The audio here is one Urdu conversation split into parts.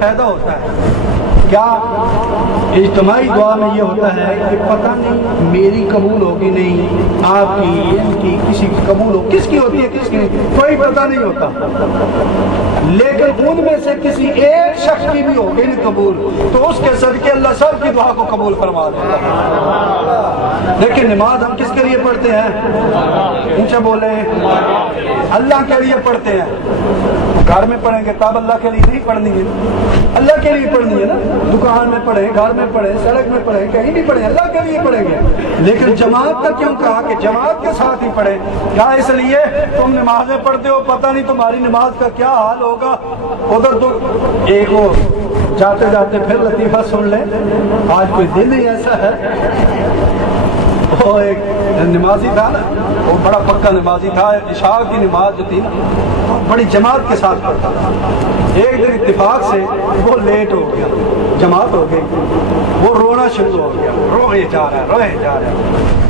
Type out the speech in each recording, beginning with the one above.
فائدہ ہوتا ہے کیا؟ اجتماعی دعا میں یہ ہوتا ہے کہ پتہ نہیں میری قبول ہوگی نہیں، آپ کی، ان کی، کسی کی قبول ہو، کس کی ہوتی ہے کس کی کوئی پتہ نہیں ہوتا، لیکن ان میں سے کسی ایک شخص کی بھی ہوگی نہیں قبول تو اس کے صدقے اللہ سب کی دعا کو قبول فرما دیتا ہے۔ لیکن نماز ہم کس کے لیے پڑھتے ہیں؟ اونچا بولے، اللہ کے لیے پڑھتے ہیں۔ گھر میں پڑھیں گے تب اللہ کے لیے نہیں پڑھنی ہے، اللہ کے لیے پڑھنی ہے نا، دکان میں پڑھیں، گھر میں پڑھیں، سڑک میں پڑھیں، کہیں بھی پڑھیں، اللہ کے لیے پڑھیں گے۔ لیکن جماعت کا کیوں کہا کہ جماعت کے ساتھ ہی پڑھیں؟ کیا اس لیے تم نمازیں پڑھتے ہو، پتہ نہیں تمہاری نماز کا کیا حال ہوگا، ادھر تو ایک وہ جاتے جاتے پھر لطیفہ سن لیں، آج کوئی دن ہی ایسا ہے، وہ ایک نمازی تھا نا، وہ بڑا پکا نمازی تھا، عشاء کی نماز جو تھی نا بڑی جماعت کے ساتھ پڑھتا تھا۔ ایک دن اتفاق سے وہ لیٹ ہو گیا، جماعت ہو گئی، وہ رونا شروع ہو گیا، روئے جا رہا ہے۔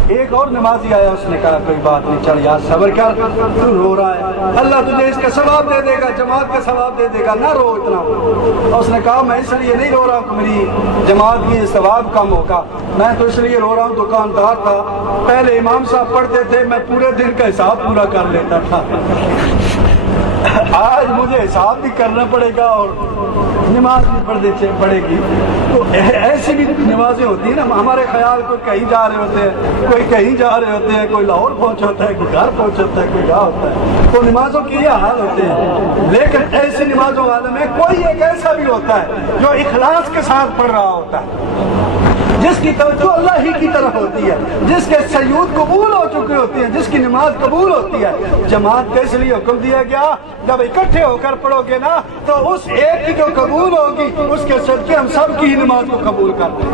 ایک اور نمازی آیا، اس نے کہا کوئی بات نہیں، چل یار صبر کر، تو رو رہا ہے، اللہ تجھے اس کا ثواب دے دے گا، جماعت کا ثواب دے دے گا، نہ رو اتنا۔ اور اس نے کہا میں اس لیے نہیں رو رہا کہ میری جماعت کی ثواب کم ہوگا، میں تو اس لیے رو رہا ہوں، دکاندار تھا، پہلے امام صاحب پڑھتے تھے، میں پورے دن کا حساب پورا کر لیتا تھا، آج مجھے حساب بھی کرنا پڑے گا اور نماز بھی پڑے گی۔ تو ایسی بھی نمازیں ہوتی ہیں نا، ہمارے خیال کوئی کہیں جا رہے ہوتے ہیں، کوئی کہیں جا رہے ہوتے ہیں، کوئی لاہور پہنچ ہوتا ہے، کوئی گھر پہنچ ہوتا ہے، کوئی گاہ ہوتا ہے، تو نمازوں کے یہ حال ہوتے ہیں۔ لیکن ایسی نمازوں والے میں کوئی ایک ایسا بھی ہوتا ہے جو اخلاص کے ساتھ پڑھ رہا ہوتا ہے، جس کی توجہ اللہ ہی کی طرف ہوتی ہے، جس کے سجود قبول ہو چکے ہوتے ہیں، جس کی نماز قبول ہوتی ہے۔ جماعت کا اس لیے حکم دیا گیا جب اکٹھے ہو کر پڑھو گے نا تو اس ایک کی جو قبول ہوگی اس کے صدقے ہم سب کی ہی نماز کو قبول کر دیں گے۔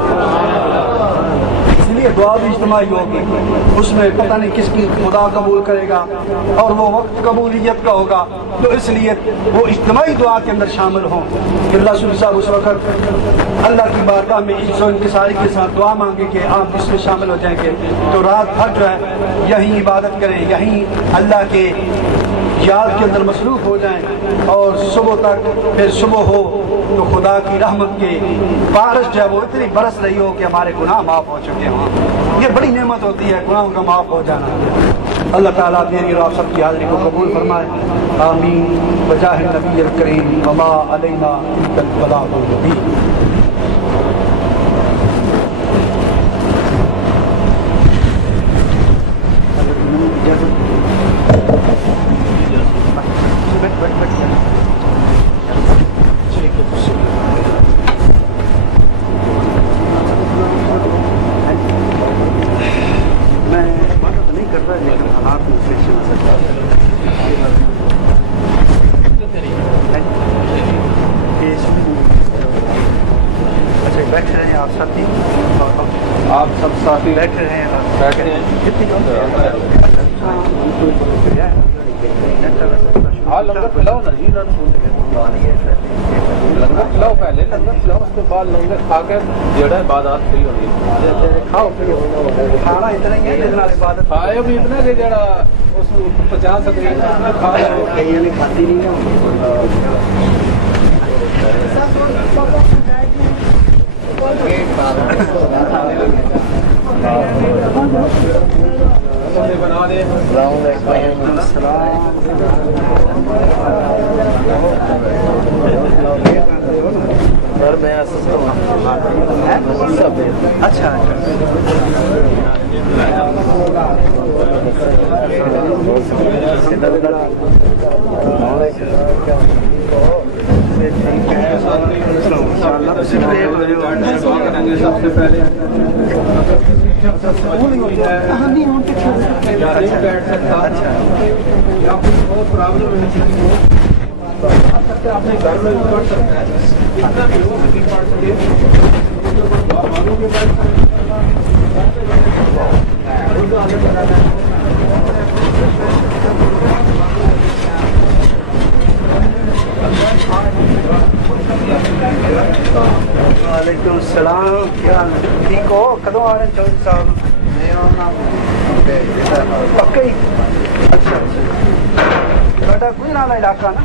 اس لیے دعا بھی اجتماعی ہوگی، اس میں پتہ نہیں کس کی خدا قبول کرے گا اور وہ وقت قبولیت کا ہوگا، تو اس لیے وہ اجتماعی دعا کے اندر شامل ہوں۔ اللہ سبحانہ صاحب اس وقت اللہ کی بارگاہ میں عزت و انکساری کے ساتھ دعا مانگے کہ آپ اس میں شامل ہو جائیں گے، تو رات بھر جو ہے یہیں عبادت کریں، یہیں اللہ کے یاد کے اندر مصروف ہو جائیں، اور صبح تک پھر صبح ہو تو خدا کی رحمت کے بارش جو ہے وہ اتنی برس رہی ہو کہ ہمارے گناہ معاف ہو چکے ہوں۔ یہ بڑی نعمت ہوتی ہے گناہوں کا معاف ہو جانا۔ اللہ تعالیٰ میری اور آپ سب کی حاضری کو قبول فرمائے، آمین، بجاہ نبی الکریم، وما علینا الا البلاغ المبین۔ آپ سب ساتھی بیٹھ رہے ہیں، لنگر پلاؤ نا جی، لنگر پلاؤ، پہلے لنگر پلاؤ، اس کے بعد لنگر کھا کے جڑا عبادات فری ہونی ہے، کھاؤ کھانا اتنا ہی ہے، عبادت کھائے بھی اتنا کہ جڑا اس 50 کھا کھاتی نہیں اچھا اپنے گھر میں پڑھ سکتا ہے، اتنا بھی ہو نہیں پڑھ سکے وعلیکم السلام، کیا ٹھیک ہو؟ کدوں آ رہے ہیں چودھری صاحب؟ پکا ہی؟ اچھا اچھا، کوئی نام علاقہ نا؟